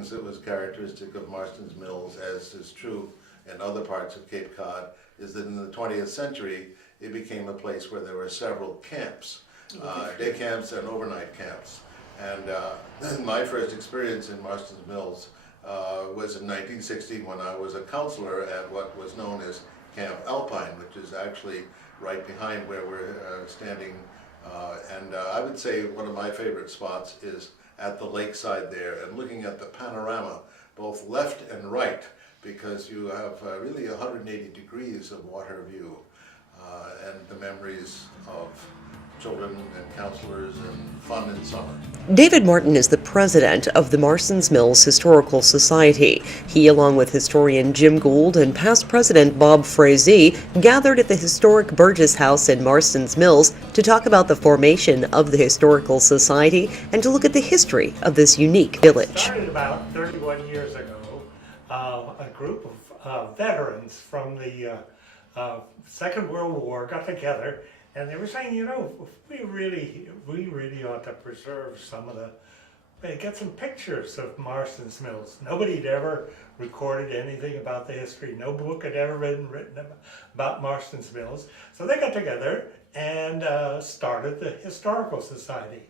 things that was characteristic of Marstons Mills, as is true in other parts of Cape Cod, is that in the 20th century, it became a place where there were several camps, day camps and overnight camps. And my first experience in Marstons Mills was in 1960 when I was a counselor at what was known as Camp Alpine, which is actually right behind where we're standing. I would say one of my favorite spots is at the lakeside there and looking at the panorama, both left and right, because you have really 180 degrees of water view and the memories of children and counselors and fun in summer. David Martin is the president of the Marstons Mills Historical Society. He, along with historian Jim Gould and past president Bob Frazee, gathered at the historic Burgess House in Marstons Mills to talk about the formation of the Historical Society and to look at the history of this unique village. It started about 31 years ago. A group of veterans from the Second World War got together, and they were saying, you know, we really ought to preserve some of get some pictures of Marstons Mills. Nobody had ever recorded anything about the history. No book had ever been written about Marstons Mills. So they got together and started the Historical Society.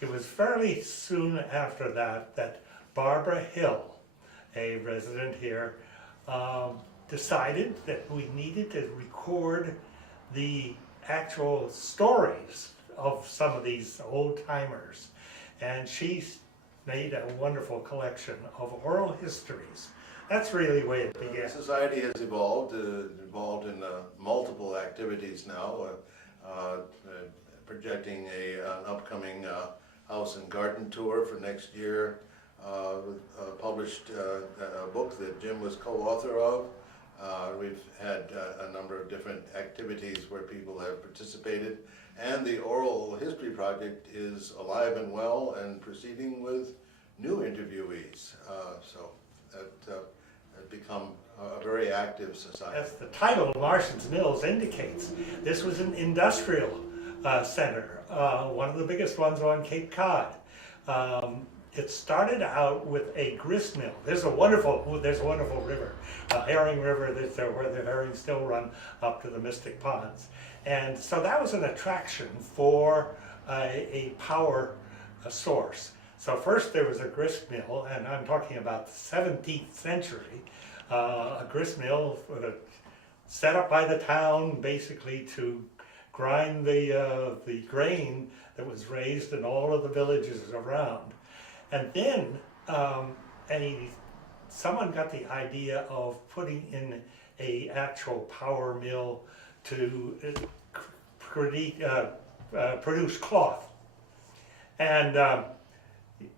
It was fairly soon after that Barbara Hill, a resident here, decided that we needed to record the actual stories of some of these old-timers, and she made a wonderful collection of oral histories. That's really the way it began. The society has evolved in multiple activities now, projecting an upcoming house and garden tour for next year, published a book that Jim was co-author of. We've had a number of different activities where people have participated, and the Oral History Project is alive and well and proceeding with new interviewees. So that has become a very active society. As the title of Marstons Mills indicates, this was an industrial center, one of the biggest ones on Cape Cod. It started out with a grist mill. There's a wonderful river, Herring River, where the herrings still run up to the Mystic Ponds. And so that was an attraction for a power source. So first there was a grist mill, and I'm talking about the 17th century, a grist mill set up by the town basically to grind the grain that was raised in all of the villages around. And then someone got the idea of putting in a actual power mill to produce cloth. And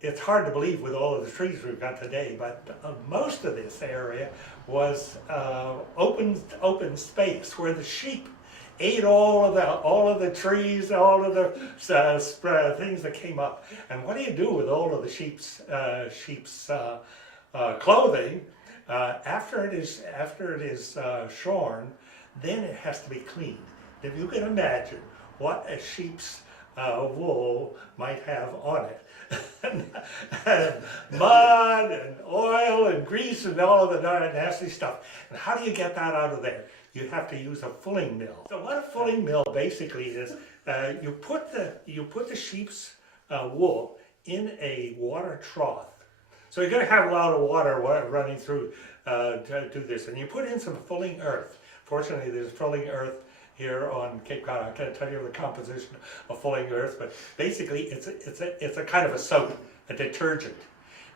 it's hard to believe with all of the trees we've got today, but most of this area was open space where the sheep ate all of the trees, all of the things that came up. And what do you do with all of the sheep's clothing after it is shorn? Then it has to be cleaned. If you can imagine what a sheep's wool might have on it, and mud and oil and grease and all of the nasty stuff. And how do you get that out of there? You have to use a fulling mill. So what a fulling mill basically is, you put the sheep's wool in a water trough. So you're going to have a lot of water running through to do this, and you put in some fulling earth. Fortunately, there's fulling earth here on Cape Cod. I can't tell you the composition of fulling earth, but basically it's a kind of a soap, a detergent.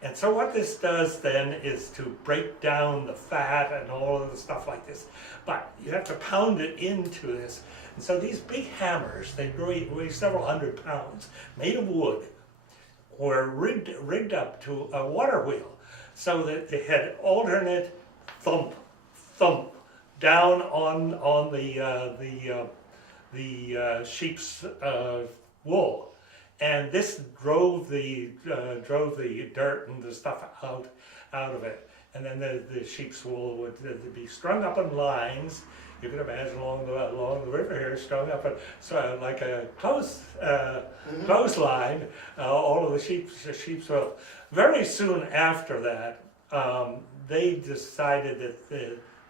And so what this does then is to break down the fat and all of the stuff like this. But you have to pound it into this. And so these big hammers, they weigh several hundred pounds, made of wood, were rigged up to a water wheel, so that they had alternate thump, thump, down on the sheep's wool. And this drove the dirt and the stuff out of it. And then the sheep's wool would be strung up in lines you can imagine along the river here, strung up like a clothesline, all of the sheep's wool. Very soon after that, they decided that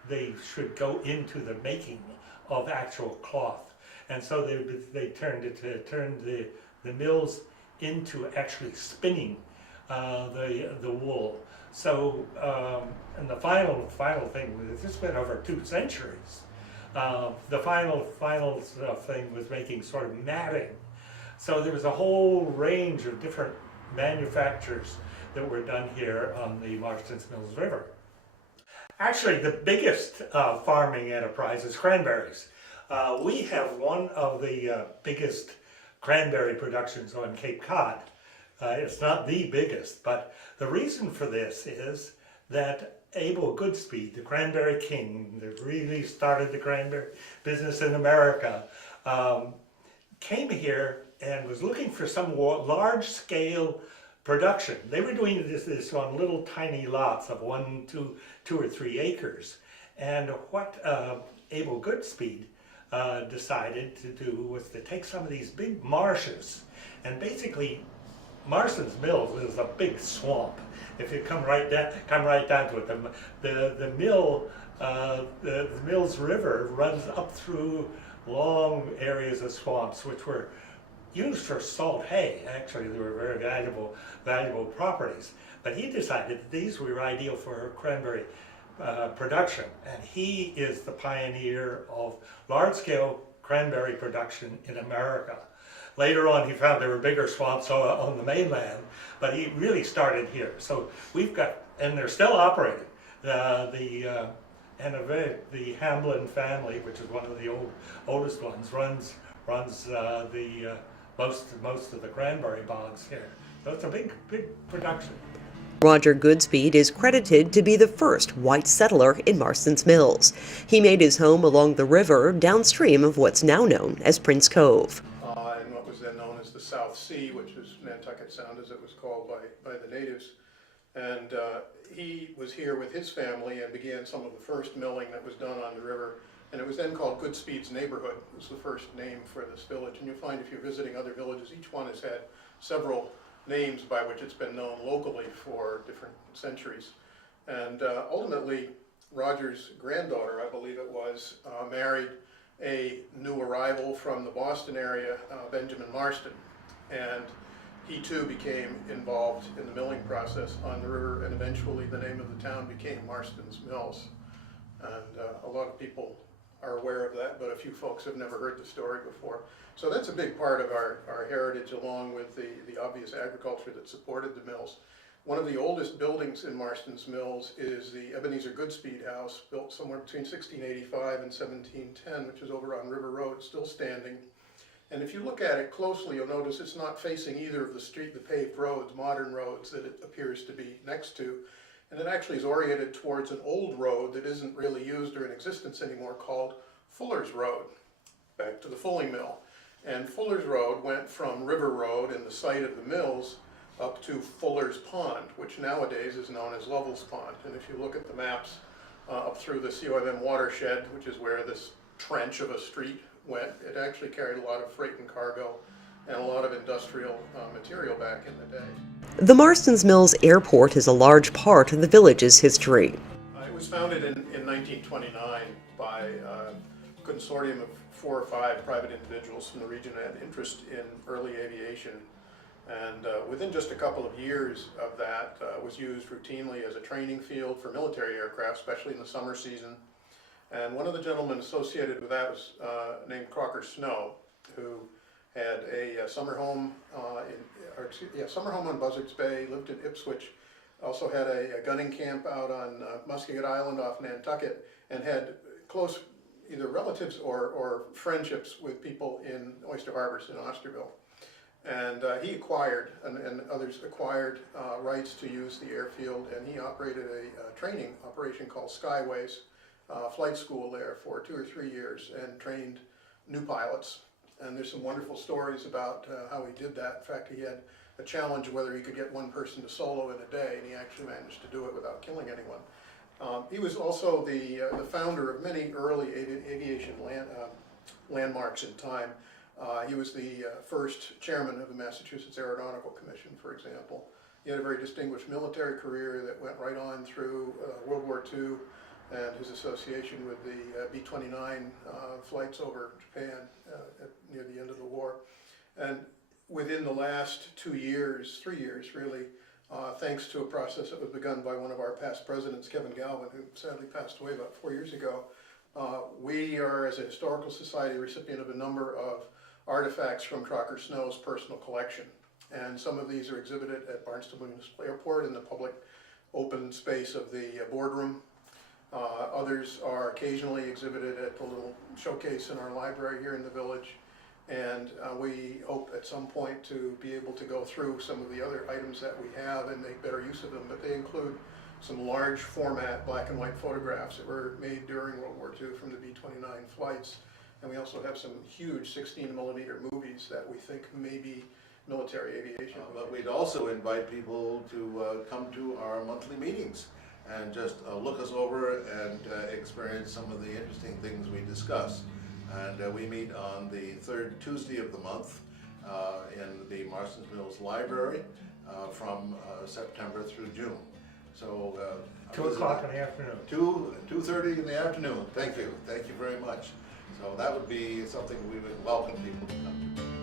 they should go into the making of actual cloth, and so they turned the mills into actually spinning the wool. So, and the final thing was, it's been over 2 centuries. The final thing was making sort of matting. So there was a whole range of different manufactures that were done here on the Marstons Mills River. Actually, the biggest farming enterprise is cranberries. We have one of the biggest cranberry productions on Cape Cod. It's not the biggest, but the reason for this is that Abel Goodspeed, the cranberry king that really started the cranberry business in America, came here and was looking for some large-scale production. They were doing this on little tiny lots of 1, 2 or 3 acres. And what Abel Goodspeed decided to do was to take some of these big marshes, and basically Marstons Mills is a big swamp. If you come right down to it, the Mills River runs up through long areas of swamps, which were used for salt hay. Actually, they were very valuable properties. But he decided that these were ideal for cranberry production, and he is the pioneer of large-scale cranberry production in America. Later on, he found there were bigger swamps on the mainland, but he really started here. So we've got, and they're still operating. The Hamblin family, which is one of the oldest ones, runs the most of the cranberry bogs here. So it's a big production. Roger Goodspeed is credited to be the first white settler in Marstons Mills. He made his home along the river downstream of what's now known as Prince Cove. And what was then known as the South Sea, which is Nantucket Sound as it was called by the natives. And he was here with his family and began some of the first milling that was done on the river. And it was then called Goodspeed's Neighborhood. It was the first name for this village. And you'll find if you're visiting other villages, each one has had several names by which it's been known locally for different centuries. And ultimately, Roger's granddaughter, I believe it was, married a new arrival from the Boston area, Benjamin Marston. And he too became involved in the milling process on the river, and eventually the name of the town became Marstons Mills. And a lot of people are aware of that, but a few folks have never heard the story before. So that's a big part of our heritage, along with the obvious agriculture that supported the mills. One of the oldest buildings in Marstons Mills is the Ebenezer Goodspeed House, built somewhere between 1685 and 1710, which is over on River Road, still standing. And if you look at it closely, you'll notice it's not facing either of the paved roads, modern roads that it appears to be next to. And it actually is oriented towards an old road that isn't really used or in existence anymore, called Fuller's Road, back to the fulling mill. And Fuller's Road went from River Road and the site of the mills up to Fuller's Pond, which nowadays is known as Lovell's Pond. And if you look at the maps up through the COMM watershed, which is where this trench of a street went, it actually carried a lot of freight and cargo and a lot of industrial material back in the day. The Marstons Mills Airport is a large part of the village's history. It was founded in 1929 by a consortium of 4 or 5 private individuals from the region that had interest in early aviation. And within just a couple of years of that, was used routinely as a training field for military aircraft, especially in the summer season. And one of the gentlemen associated with that was named Crocker Snow, who had a summer home on Buzzards Bay, lived in Ipswich, also had a gunning camp out on Muskeget Island off Nantucket, and had close either relatives or friendships with people in Oyster Harbor in Osterville. And he acquired, and others acquired rights to use the airfield, and he operated a training operation called Skyways, flight school there for 2 or 3 years, and trained new pilots. And there's some wonderful stories about how he did that. In fact, he had a challenge whether he could get one person to solo in a day, and he actually managed to do it without killing anyone. He was also the founder of many early aviation landmarks in time. He was the first chairman of the Massachusetts Aeronautical Commission, for example. He had a very distinguished military career that went right on through World War II and his association with the B-29 flights over Japan near the end of the war. And within the last 2 years, 3 years really, thanks to a process that was begun by one of our past presidents, Kevin Galvin, who sadly passed away about 4 years ago, we are, as a historical society, recipient of a number of artifacts from Crocker Snow's personal collection. And some of these are exhibited at Barnstable Municipal Airport in the public open space of the boardroom. Others are occasionally exhibited at the little showcase in our library here in the village. And we hope at some point to be able to go through some of the other items that we have and make better use of them. But they include some large format black and white photographs that were made during World War II from the B-29 flights. And we also have some huge 16mm movies that we think may be military aviation. But we'd also invite people to come to our monthly meetings and just look us over and experience some of the interesting things we discuss. And we meet on the third Tuesday of the month in the Marstons Mills Library from September through June. So 2 o'clock in the afternoon. 2:30 in the afternoon. Thank you very much. So that would be something we would welcome people to come to.